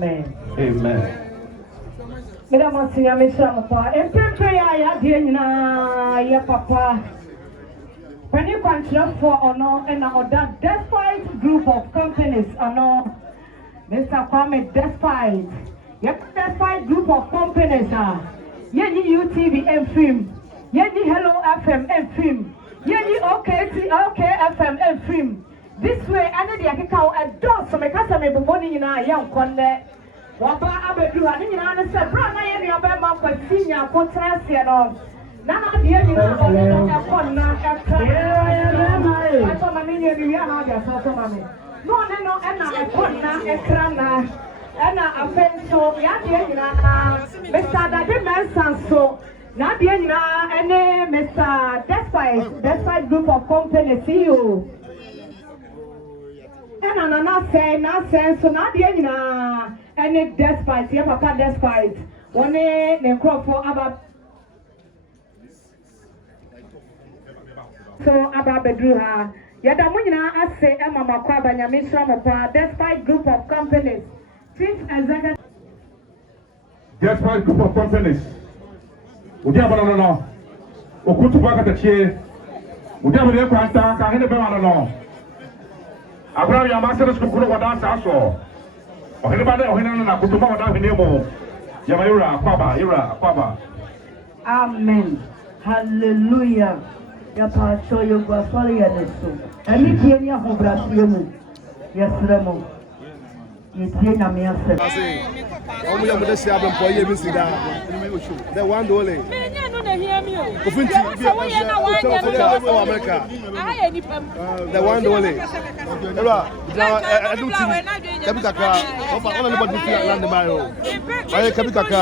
Amen. Amen. Madam Asiya Mishama, and Pempaya, Diana, ya papa. When you control for honor and that despite group of companies, honor Mr. Kwame, despite group of companies, Yeni UTV and film, Yeni Hello FM and film, Yeni OK FM and film. This way, I need to go and do some customer money in a young conde. What I will do, I didn't understand. Brother, I am a man for senior contrast. None of the other upon I saw my minion, you have your social money. No, and I put now a crana and a fence so Mr. Daddy Manson so. Not the any Mr. Despite group of companies, see you. And I'm not saying, so not the any despite, yeah, papa despite. One name crop for about so about Bedruha. Yadamuina, I say, Emma Makwaba, Yamisha, despite group of companies. Chief Executive. Despite group of companies. No. Okutuba the chair. Udaba de Quanta, can never Abraham Yamasa's Kukuru dance also. Or anybody or Hina Kutuba without Hinemo. Yamaira, Kwaba. Amen. Hallelujah. Yapa show you go sorry so. Any Kenya who brought you. Yes, Remo. You take a me answer. Only I'm the same employee, Miss The one dolly. The one dolly. I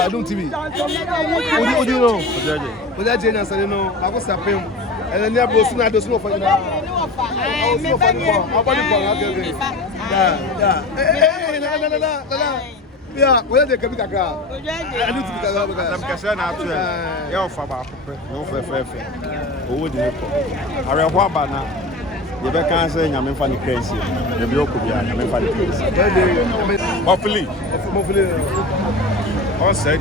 don't and then there was not no for yeah, where they can be a car. I do to I'm concerned after your father, no fair. Who would you call? I read what about now? You can't say I'm in funny crazy. The Bill could be I'm in funny crazy. Hopefully, Osei,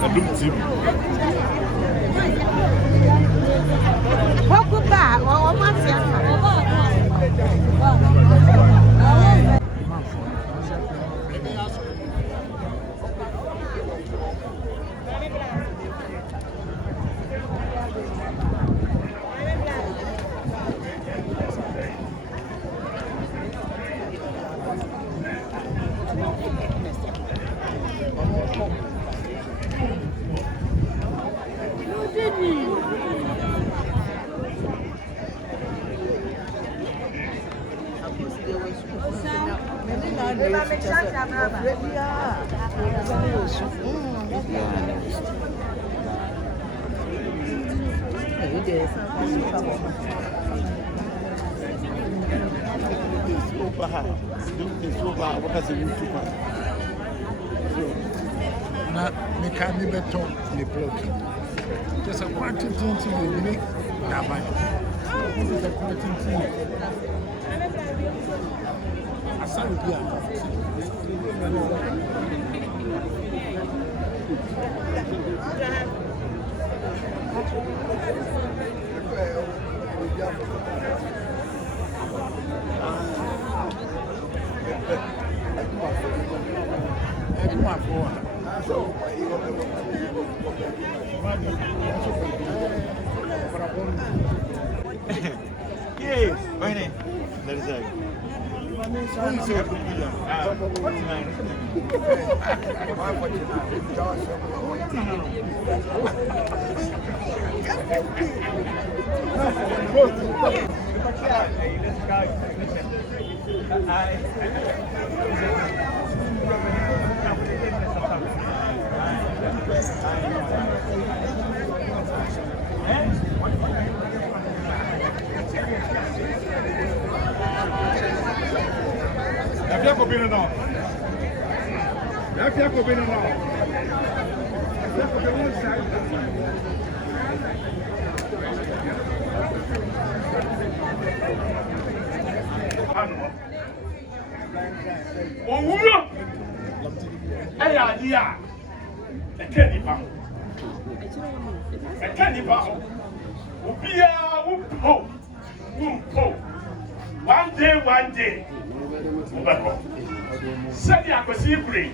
the blue team. What could that? Or what's na mekani beton le block just a quantity to make that money this is a quantity asante One day. Said the Akwasi free.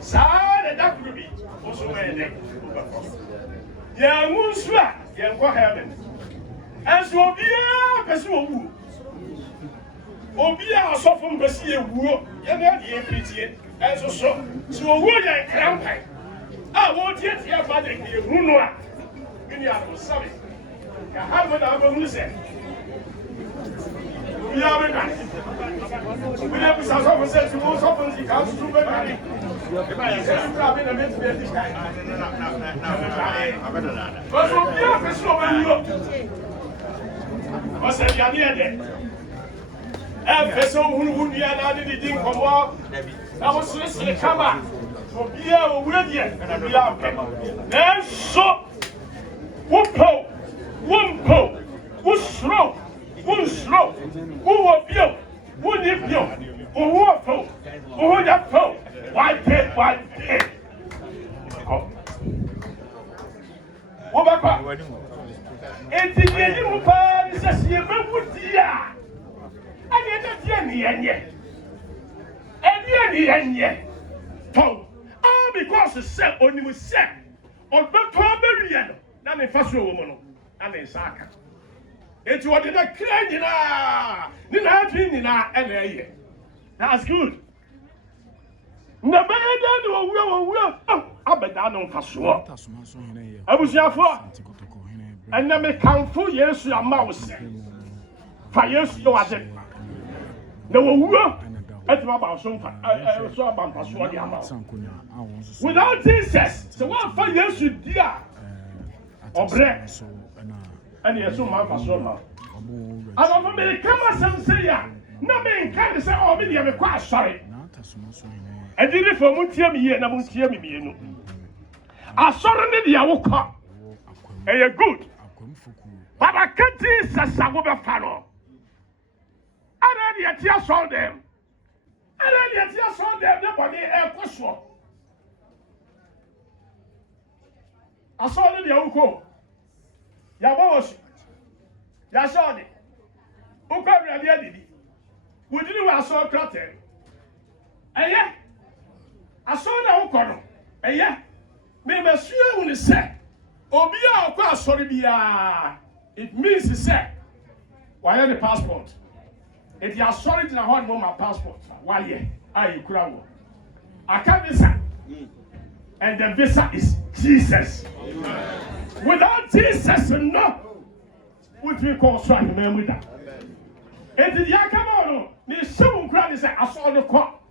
Sad that will be also where young Musra, young heaven. And so be a person who be a soft from Bessie Woo, and not the APT, and so would I crown pipe. I won't yet hear father here, Runoa. Many are sorry. I have what I will say. We are we never saw someone say to most often he comes to bed. If I said you have been a bit this guy. But from here, for so many what's a Yanni? And so who be an didn't come out. I was listening, come back. For beer or radiant, and we are then so whoop-po, whoop-po, whoop-slow. Who slow? Who will build? Who live you? Who will fall? Who will not fall? Why pay? Why pay? What about? And the new part is a silver wood dear. And yet, and yet. All because the set only was set on the Kwame, not a first woman, and a Saka. It's what did I clean in our That's good. Abedano for sure. I was here for, and then me count 4 years your mouse. 5 years you are dead. No war at my house. I saw about Pasua amount. Without Jesus, so what 5 years you dear or bread, and you assume my Pasua. I don't know, come as some say, no man can say, oh, me, I'm quite sorry. I did it for Mutiami here, and I won't hear me. I saw the Yawoka. And you're good. But I can't see Sasagoba Fano. I didn't saw them. I didn't saw them, nobody else. I saw the Yawoko. Yabosh. Yasoni. Ukabra Yadi. We didn't want to saw Crater. And yet, I saw the Okono. And yet, maybe she only said, Obia Okwa sorry bia. It means he said, why are the passport? If you are sorry to hold my passport, why ye? I crown. I can't visa. And the visa is Jesus. Without Jesus, no. What we call swine, man with that. And the Yakamono, the seven crowd is I saw the crop.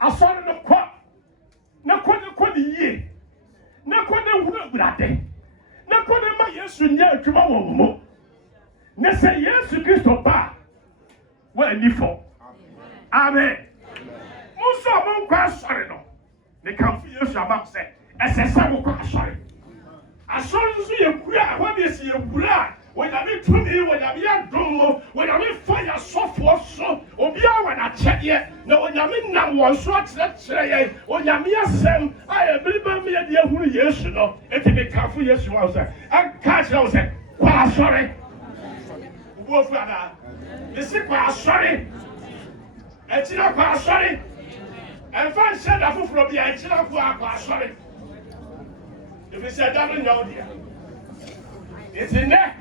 I saw the crop. No quite the year. No quite the work with that day. No quite my yes to near tomorrow. Ne say yes to Christo Bar. Well, before. Amen. Most of them quite sorry. No, they come for you. Shabbat say, as a son quite sorry. As soon as you are, what is your blood? When I mean to me, when I be a drum, when I mean fire software, so, or be when I check yet, no, when I mean now one short, let's say, when I mean some, I believe me a dear who yes, you know, it may come for yes, you was there. I catch those, well, sorry. Wolf, you see, well, sorry. And you know, well, sorry. And find said a fool from the edge of well, sorry. If it's a damn no, dear. It's in there.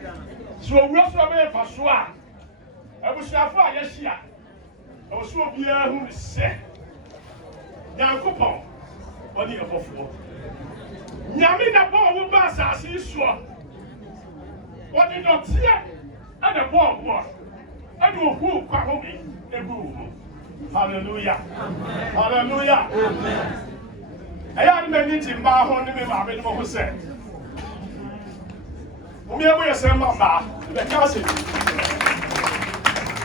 So we also have a pasua. I was here for yes, yeah. I was so be who said, Nyarko, what do you have for? Yamina ball will pass as he saw. What did not hear? And the ball was. I do a who Kwame, a boom. Hallelujah. Hallelujah. I had many things about him, who said. We are going to send my back. The cousin.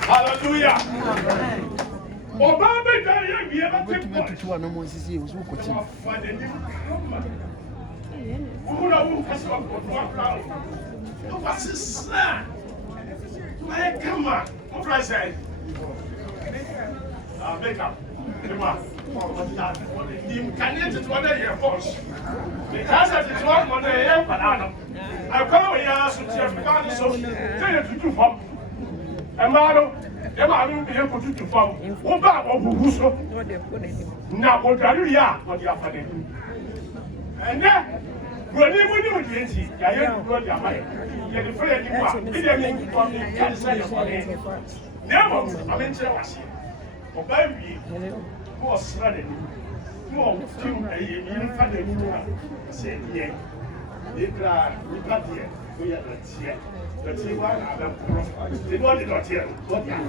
Hallelujah. Obama, you have to take one of Moses. Was watching. Who knows what's his son? I come on. What do I say? Make up. Come on. You can't get one of your force. Because it's one of the air banana. I come here to African so tell you to do from a man, Emma be able to do from one back of who so now what are you here? What you are funny? And then when you do the I am going to mind. You're the friend you are. He didn't for me, can't say your money. Never, I mean, or baby, more sudden, more to a father. Say, yeah. We got here. We are not here. But you are the body not here. What? Yeah.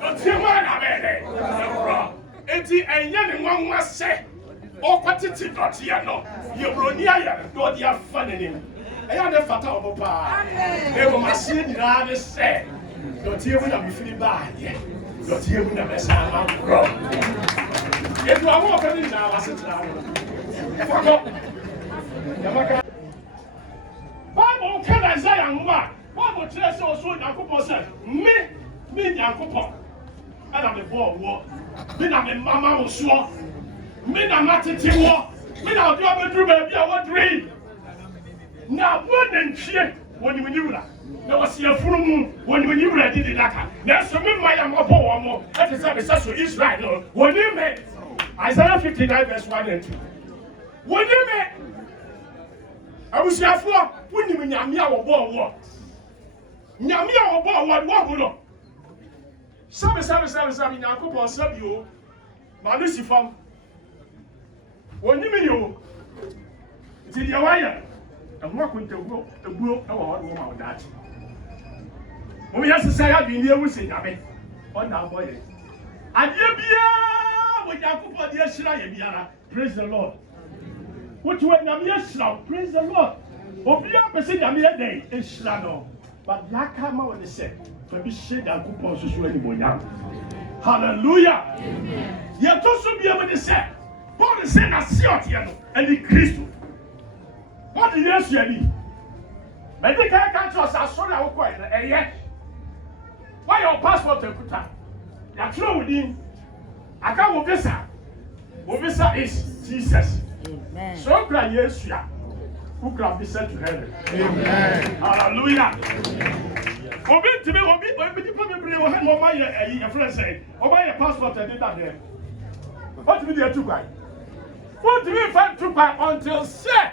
Not your man, I mean. And young one must say, oh, what it is not here. No, you're Bronia, not your funny. I am the fatal papa. Never must see the say. Don't you want to be feeling bad? Don't you want to mess around? If you are walking now, I sit down. Bible can I say, young man? Bible tells us so Nyarko said, me Nyarko. And I'm the boy, me na me mama was sure. Me na matiti war. Me na do a bedroom baby, I want dream. Now, one and cheer when you knew that. There was your full moon when you did it. Now, some of my young more. That is a such Israel. When you met. Isaiah 59 verse 1 and 2. When you met, abusuafo woni nyame a wo bo nyame a wo bo no sabe Nyarko bo sabi o ma no si fam woni mi yo ti dia waya amu akontaguo ebuo e wo ma wo daati mo ya sesa ya bi ni ewu se nyame on na boy ade bia wo Nyarko bo de ashira ye biara. Praise the Lord. What you nyame ashira, praise the Lord. Obia pese nyame ye dey ashira no but yaka ma woni se fa bi she Nyarko bo so so ani bonya. Hallelujah. Amen. Ye to so bia woni se God is saying that no and Christ. What did you say? Medical countries are sorry I will call it. Why your passport to put up? You are true within. I can't visa. Visa is Jesus. Amen. So cry yes, you who can be sent to heaven. Amen. Hallelujah. Obi to me, obi to me bring your hand over your friend say, over your passport and did that there. What did you do, guy? What do we find to buy until say?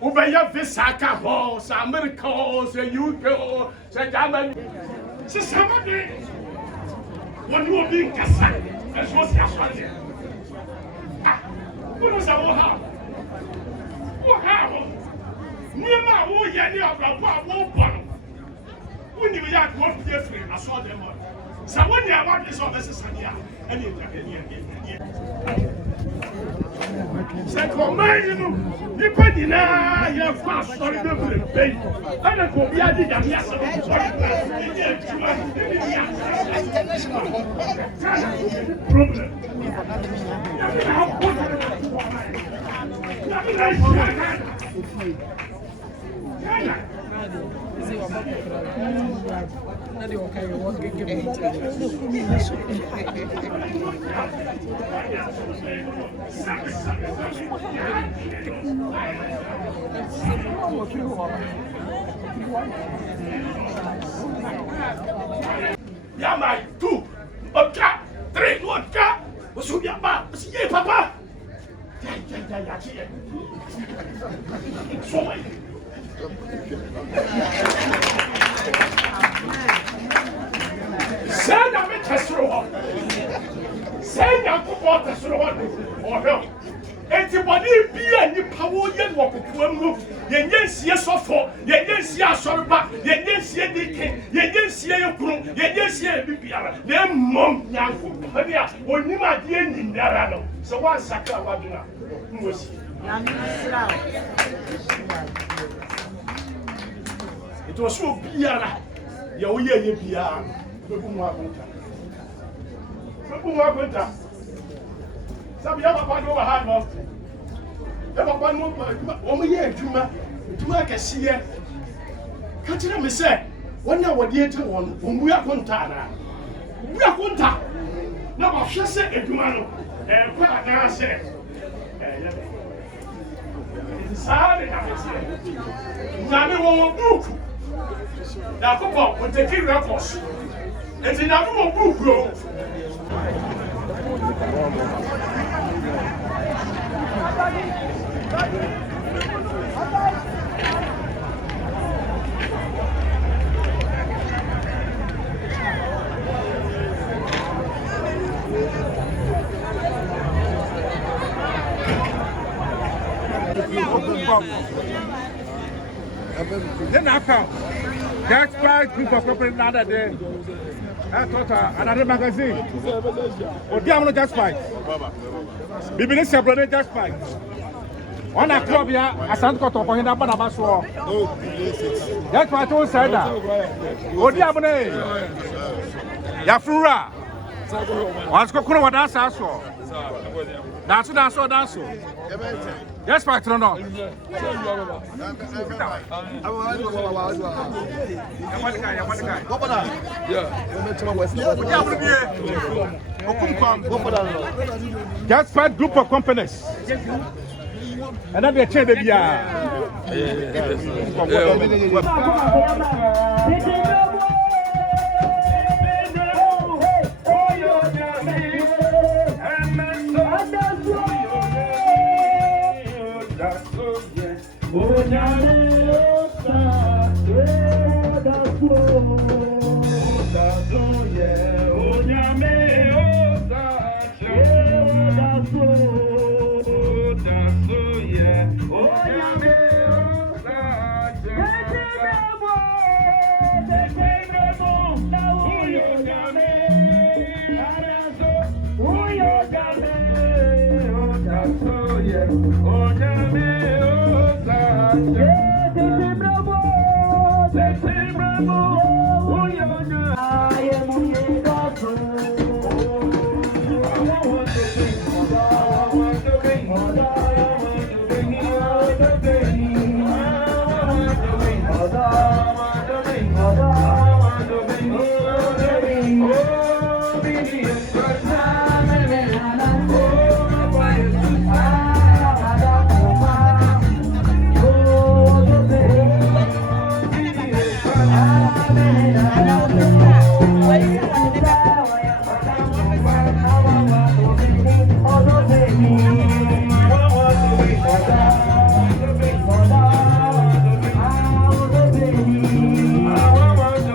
Ubaya visa ka say America, say UK, say Germany. Say somebody when you be in Kasa, that's what you are saying. Who knows how? Who have? Never who yani ababa who born. Who ni ya go be free? I saw them all. So when you are what is on this Sania, any. C'est comment nous n'y pas dit là il y a pas sur le pays on combien dit il y a ça problème yeah, my 2, okay, 3, okay. What's your papa? Yeah, papa. Send a testro. Send a couple testro or help. Anybody be any power yet walk with ye didn't see a sofa, ye didn't see a sorba, ye didn't see a dick, ye didn't see a groom, ye didn't see a BPR, then mom Nyarko. When you are in Narano, so one sacra waduna. Who was he? It was so Piara, Yaoye Piara, Winter. Some young one over hard mouth. Ever one more year, to make a seer. Catch them, say, one now what year to one, when we are contana. We are conta. Now, I shall say a man, and what I now say. It's sad, Nami won't book. Now, come on, we'll take it records. It's in our book, bro. Then I come. That's why group of people another day. I thought another magazine. Oh, dear, I'm not just fight. Bibi ni sebrone just fight. On a club here, I stand cut off on the Banabaswa. That's why I told Sada. Oh, dear, I'm Yafura. Once Kokura was dance also. Dance. Yes, Patron. Just five group of companies. And then they change the Oh, Bravo!